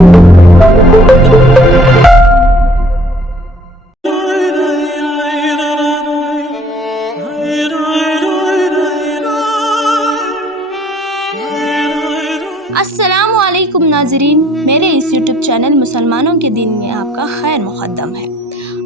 السلام علیکم ناظرین، میرے اس یوٹیوب چینل مسلمانوں کے دین میں آپ کا خیر مقدم ہے۔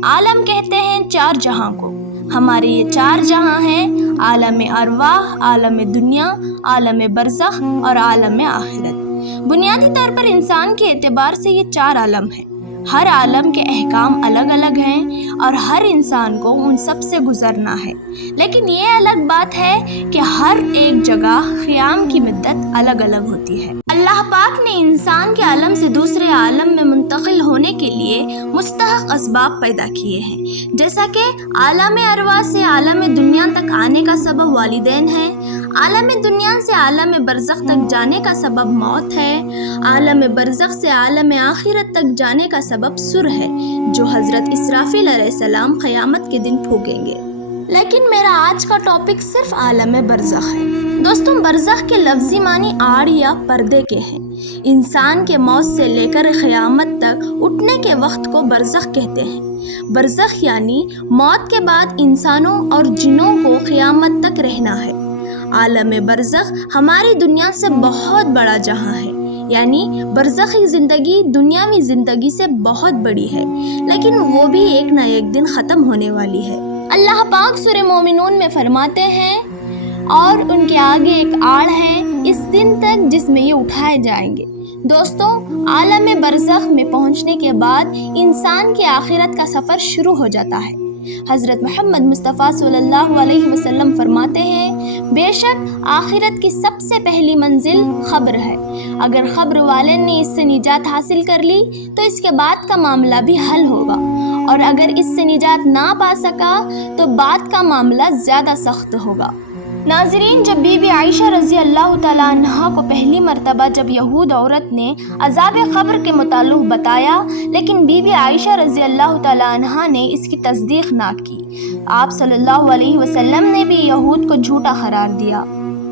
عالم کہتے ہیں چار جہاں کو۔ ہمارے یہ چار جہاں ہیں: عالم ارواح، عالم دنیا، عالم برزخ اور عالم آخرت۔ بنیادی طور پر انسان کے اعتبار سے یہ چار عالم ہیں۔ ہر عالم کے احکام الگ الگ ہیں اور ہر انسان کو ان سب سے گزرنا ہے، لیکن یہ الگ بات ہے کہ ہر ایک جگہ قیام کی مدت الگ الگ ہوتی ہے۔ اللہ پاک نے انسان کے عالم سے دوسرے عالم میں منتقل ہونے کے لیے مستحق اسباب پیدا کیے ہیں، جیسا کہ عالم ارواح سے عالم دنیا تک آنے کا سبب والدین ہے، عالم دنیا سے عالم برزخ تک جانے کا سبب موت ہے، عالم برزخ سے عالم آخرت تک جانے کا سبب سر ہے، جو حضرت اسرافیل علیہ السلام قیامت کے دن پھونکیں گے۔ لیکن میرا آج کا ٹاپک صرف عالم برزخ ہے۔ دوستوں، برزخ کے لفظی معنی آڑ یا پردے کے ہیں۔ انسان کے موت سے لے کر قیامت تک اٹھنے کے وقت کو برزخ کہتے ہیں۔ برزخ یعنی موت کے بعد انسانوں اور جنوں کو قیامت تک رہنا ہے۔ عالم برزخ ہماری دنیا سے بہت بڑا جہاں ہے، یعنی برزخی زندگی دنیاوی زندگی سے بہت بڑی ہے، لیکن وہ بھی ایک نہ ایک دن ختم ہونے والی ہے۔ اللہ پاک سورہ مومنون میں فرماتے ہیں، اور ان کے آگے ایک آڑ ہے اس دن تک جس میں یہ اٹھائے جائیں گے۔ دوستوں، عالم برزخ میں پہنچنے کے بعد انسان کی آخرت کا سفر شروع ہو جاتا ہے۔ حضرت محمد مصطفیٰ صلی اللہ علیہ وسلم فرماتے ہیں، بے شک آخرت کی سب سے پہلی منزل قبر ہے۔ اگر قبر والے نے اس سے نجات حاصل کر لی تو اس کے بعد کا معاملہ بھی حل ہوگا، اور اگر اس سے نجات نہ پا سکا تو بعد کا معاملہ زیادہ سخت ہوگا۔ ناظرین، جب بی بی عائشہ رضی اللہ تعالیٰ عنہا کو پہلی مرتبہ جب یہود عورت نے عذاب قبر کے متعلق بتایا، لیکن بی بی عائشہ رضی اللہ تعالیٰ عنہا نے اس کی تصدیق نہ کی، آپ صلی اللہ علیہ وسلم نے بھی یہود کو جھوٹا قرار دیا۔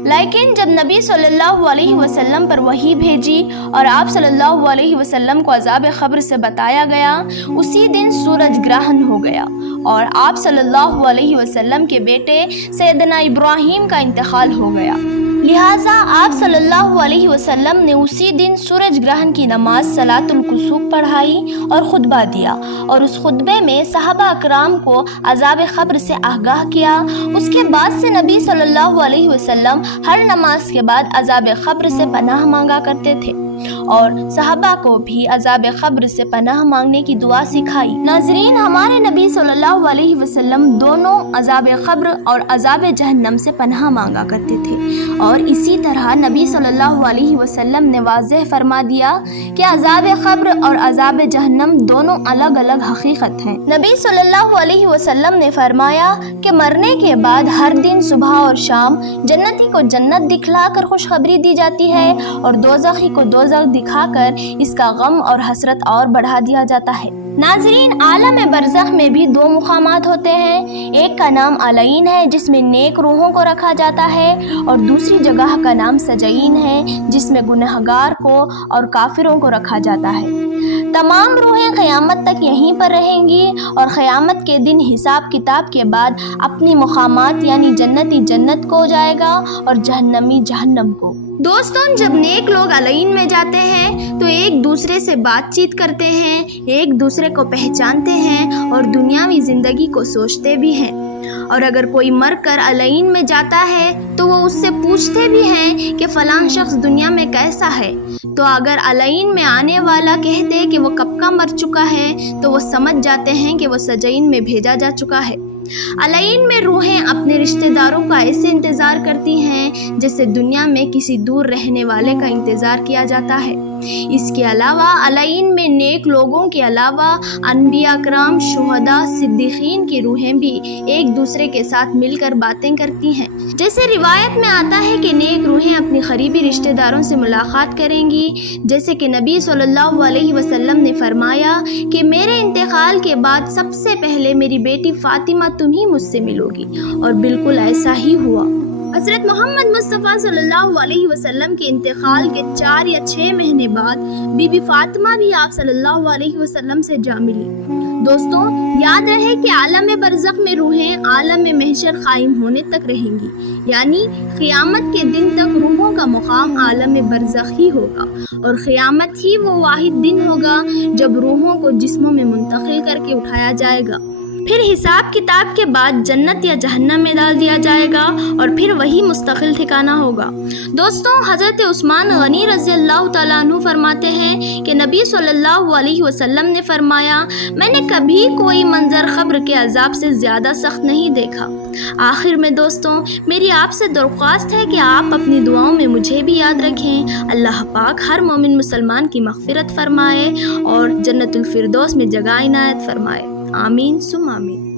لیکن جب نبی صلی اللہ علیہ وسلم پر وحی بھیجی اور آپ صلی اللہ علیہ وسلم کو عذاب قبر سے بتایا گیا، اسی دن سورج گرہن ہو گیا اور آپ صلی اللہ علیہ وسلم کے بیٹے سیدنا ابراہیم کا انتقال ہو گیا۔ لہٰذا آپ صلی اللہ علیہ وسلم نے اسی دن سورج گرہن کی نماز صلاۃ الکسوف پڑھائی اور خطبہ دیا، اور اس خطبے میں صحابہ اکرام کو عذاب قبر سے آگاہ کیا۔ اس کے بعد سے نبی صلی اللہ علیہ وسلم ہر نماز کے بعد عذاب قبر سے پناہ مانگا کرتے تھے، اور صحابہ کو بھی عذاب قبر سے پناہ مانگنے کی دعا سکھائی۔ ناظرین، ہمارے نبی صلی اللہ علیہ وسلم دونوں عذاب قبر اور عذاب جہنم سے پناہ مانگا کرتے تھے، اور اسی طرح نبی صلی اللہ علیہ وسلم نے واضح فرما دیا کہ عذاب قبر اور عذاب جہنم دونوں الگ الگ حقیقت ہیں۔ نبی صلی اللہ علیہ وسلم نے فرمایا کہ مرنے کے بعد ہر دن صبح اور شام جنتی کو جنت دکھلا کر خوشخبری دی جاتی ہے، اور دوزخی کو دوزخ دکھا کر اس کا غم اور حسرت اور بڑھا دیا جاتا ہے۔ ناظرین، عالم برزخ میں بھی دو مقامات ہوتے ہیں۔ ایک کا نام علین ہے جس میں نیک روحوں کو رکھا جاتا ہے، اور دوسری جگہ کا نام سجین ہے جس میں گنہگار کو اور کافروں کو رکھا جاتا ہے۔ تمام روحیں قیامت تک یہیں پر رہیں گی، اور قیامت کے دن حساب کتاب کے بعد اپنی مقامات یعنی جنتی جنت کو جائے گا اور جہنمی جہنم کو۔ دوستوں، جب نیک لوگ علین میں جاتے ہیں تو ایک دوسرے سے بات چیت کرتے ہیں، ایک دوسرے کو پہچانتے ہیں اور دنیاوی زندگی کو سوچتے بھی ہیں، اور اگر کوئی مر کر علین میں جاتا ہے تو وہ اس سے پوچھتے بھی ہیں کہ فلاں شخص دنیا میں کیسا ہے، تو اگر علین میں آنے والا کہہ دے کہ وہ کب کا مر چکا ہے تو وہ سمجھ جاتے ہیں کہ وہ سجین میں بھیجا جا چکا ہے۔ علین میں روحیں اپنے رشتہ داروں کا ایسے انتظار کرتی ہیں جیسے دنیا میں کسی دور رہنے والے کا انتظار کیا جاتا ہے۔ اس کے علاوہ علین میں نیک لوگوں کے علاوہ انبیاء کرام، شہداء، صدیقین کی روحیں بھی ایک دوسرے کے ساتھ مل کر باتیں کرتی ہیں۔ جیسے روایت میں آتا ہے کہ نیک روحیں اپنی قریبی رشتہ داروں سے ملاقات کریں گی، جیسے کہ نبی صلی اللہ علیہ وسلم نے فرمایا کہ میرے انتقال کے بعد سب سے پہلے میری بیٹی فاطمہ تم ہی مجھ سے ملو گی، اور بالکل ایسا ہی ہوا۔ حضرت محمد مصطفیٰ صلی اللہ علیہ وسلم کے انتقال کے 4 یا 6 مہینے بعد بی بی فاطمہ بھی آپ صلی اللہ علیہ وسلم سے جا ملی۔ دوستوں، یاد رہے کہ عالم برزخ میں روحیں عالم محشر قائم ہونے تک رہیں گی، یعنی قیامت کے دن تک روحوں کا مقام عالم برزخ ہی ہوگا، اور قیامت ہی وہ واحد دن ہوگا جب روحوں کو جسموں میں منتقل کر کے اٹھایا جائے گا، پھر حساب کتاب کے بعد جنت یا جہنم میں ڈال دیا جائے گا، اور پھر وہی مستقل ٹھکانہ ہوگا۔ دوستوں، حضرت عثمان غنی رضی اللہ تعالیٰ عنہ فرماتے ہیں کہ نبی صلی اللہ علیہ وسلم نے فرمایا، میں نے کبھی کوئی منظر قبر کے عذاب سے زیادہ سخت نہیں دیکھا۔ آخر میں دوستوں، میری آپ سے درخواست ہے کہ آپ اپنی دعاؤں میں مجھے بھی یاد رکھیں۔ اللہ پاک ہر مومن مسلمان کی مغفرت فرمائے اور جنت الفردوس میں جگہ عنایت فرمائے۔ آمین ثم آمین۔